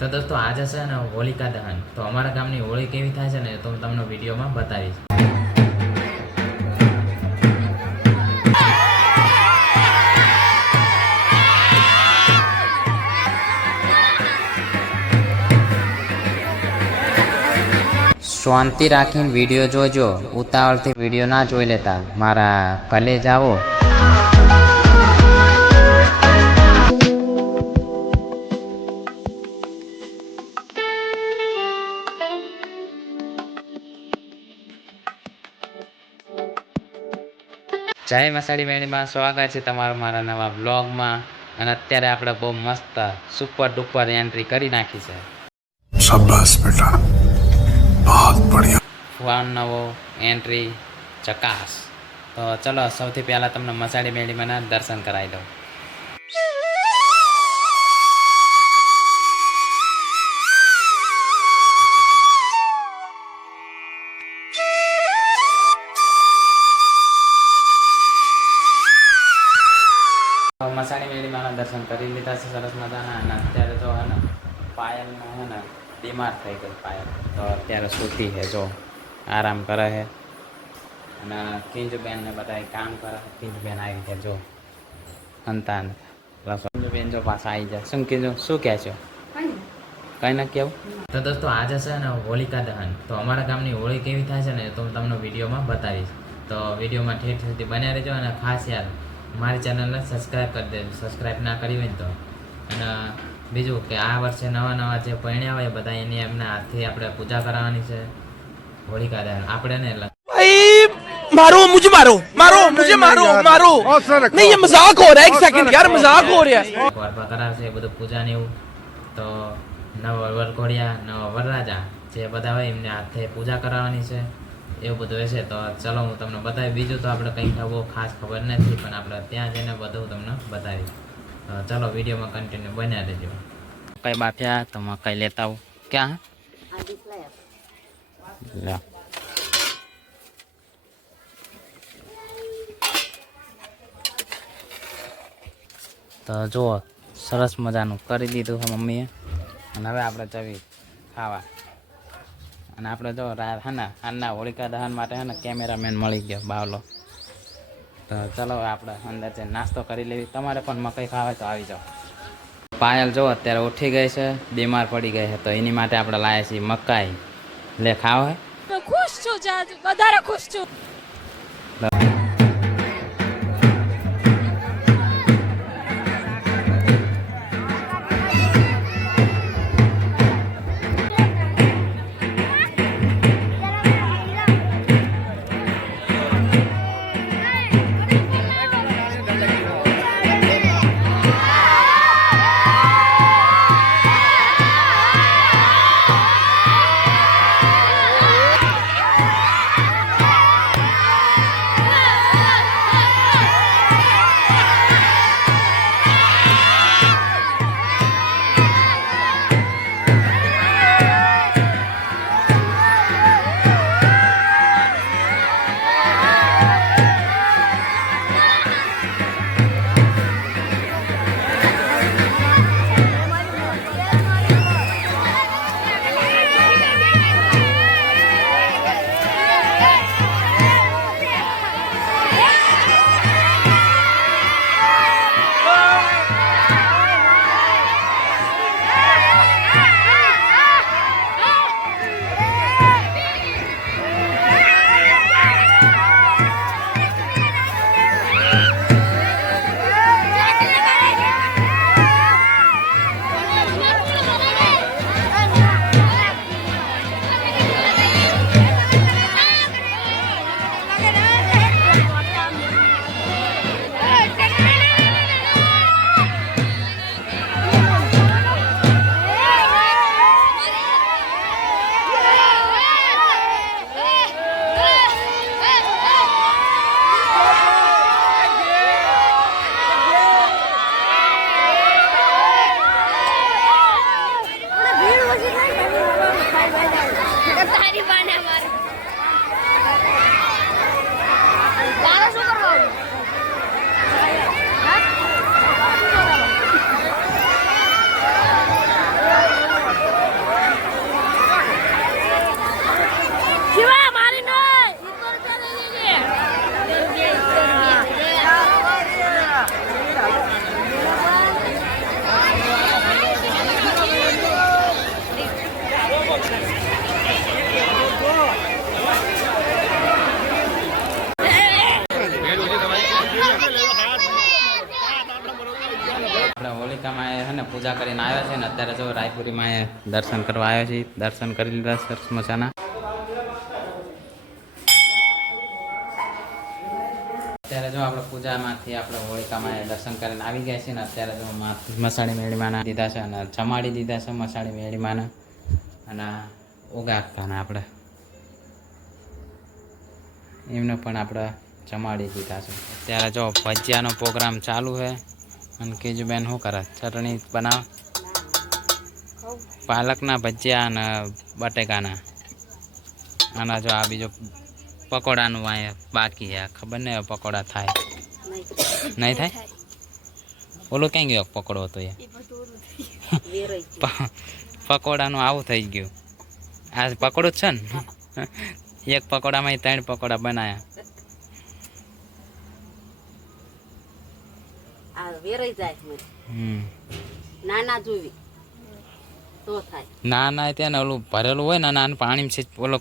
તો દોસ્તો, આજે છે ને હોલિકા દહન. તો અમારા ગામની હોળી કેવી થાય છે ને તો હું તમને વિડીયોમાં બતાવીશ. શાંતિ રાખીને વીડિયો જોજો. ઉતાવળથી વીડિયો ના જોઈ લેતા. મારા કલેજ આવો. જય મસાડી મેળીમાં સ્વાગત છે તમારું મારા નવા બ્લોગમાં અને અત્યારે આપણે બહુ મસ્ત સુપર ડુપર એન્ટ્રી કરી નાખી છે. શાબાશ બેટા. બહુત બઢિયા. ફુવાન નવો એન્ટ્રી ચકાસ. તો ચલો સૌથી પહેલાં તમને મસાડી મેળીમાંના દર્શન કરાવી દઉં. દર્શન કરી લીધા છે સરસ મજાના. અને અત્યારે જો હે ને પાયલમાં હે ને બીમાર થઈ ગઈ પાયલ. તો અત્યારે સૂતી છે જો આરામ કરે છે. અને કિંજુબેન ને બધા કામ કરે છે. કિંજુબેન આવી છે જો સંતાન. કિંજુબેન જો પાછા આવી જાય શું કીધું? શું કહે છો? કઈ ના કેવું? તો દોસ્તો આજે છે ને હોલિકા દહન. તો અમારા ગામની હોળી કેવી થાય છે ને તો હું તમને વિડીયોમાં બતાવીશ. તો વિડીયોમાં ઠેઠ સુધી બન્યા રહેજો અને ખાસ યાર મારી ચેનલને સબસ્ક્રાઈબ કરી દેજો સબસ્ક્રાઈબ ના કરી હોય ને તો અને બીજું કે આ વર્ષે નવા નવા જે પરણ્યા હોય બધા એની એમના હાથથી આપણે પૂજા કરાવવાની છે હોલિકા દહન આપણે ને એટલે भाई मारो मुझे मारो मारो मुझे मारो मारो नहीं ये मजाक हो रहा है एक सेकंड यार मजाक हो रहा है ગરબા કરાવશે એ બધું પૂજા ને એવું તો નવા વરઘોડિયા નવા વરરાજા જે બધા હોય એમને હાથે પૂજા કરાવવાની છે એવું બધું હશે તો ચલો હું તમને બતાવી. બીજું તો આપણે કંઈ બહુ ખાસ ખબર નથી, પણ આપણે ત્યાં જઈને બધું તમને બતાવી ચલો વિડીયોમાં કન્ટિન્યુ બન્યા રહેજો. કઈ બાફ્યા તો મકાઈ લેતા આવું. ક્યાં? લ્યો. તો જુઓ, સરસ મજાનું કરી દીધું છે મમ્મીએ. અને હવે આપણે જવી ખાવા. અને આપણે જો રા હે ને આજના હોળિકા દહન માટે હે ને કેમેરામેન મળી ગયો બાવલો. તો ચલો આપણે અંદર જઈને નાસ્તો કરી લેવી. તમારે પણ મકાઈ ખાવે તો આવી જાઓ. પાયલ જો અત્યારે ઉઠી ગઈ છે બીમાર પડી ગઈ છે તો એની માટે આપણે લાવ્યા છીએ મકાઈ. લે ખાવ? હે ખુશ છું વધારે ખુશ છું. પૂજા કરીને આવ્યા છે ને અત્યારે જો રાયપુરીમાં એ દર્શન કરવા આવ્યા છીએ. દર્શન કરી લીધા સરસ અત્યારે જો આપણે પૂજામાંથી આપણે હોળિકામાં દર્શન કરીને આવી ગયા છીએ ને અત્યારે જો મસાળી મેળીમાંના દીધા છે અને ચમાડી દીધા છે મસાળી મેળીમાંના. અને ઉગાકવાના આપણે. એમને પણ આપણે જમાડી દીધા છે. અત્યારે જો ભજીયાનો પ્રોગ્રામ ચાલુ છે. અને કેજુબેન શું કરે? ચટણી બનાવ? પાલકના ભજીયા અને બટેકાના. અને જો આ બીજો પકોડાનું અહીંયા બાકી છે. ખબર નહીં પકોડા થાય. નહીં થાય? ઓલો ક્યાં ગયો? પકોડો હતો એ. પકોડાનું આવું થઈ ગયું. આ પકોડું જ છે ને? એક પકોડામાં ત્રણ પકોડા બનાયા. આ વેરાઈ જાય મને નાના જોવી. તો થાય. ના ના ત્યાં ઓલું ભરેલું હોય ને નાનું પાણી છે ઓલો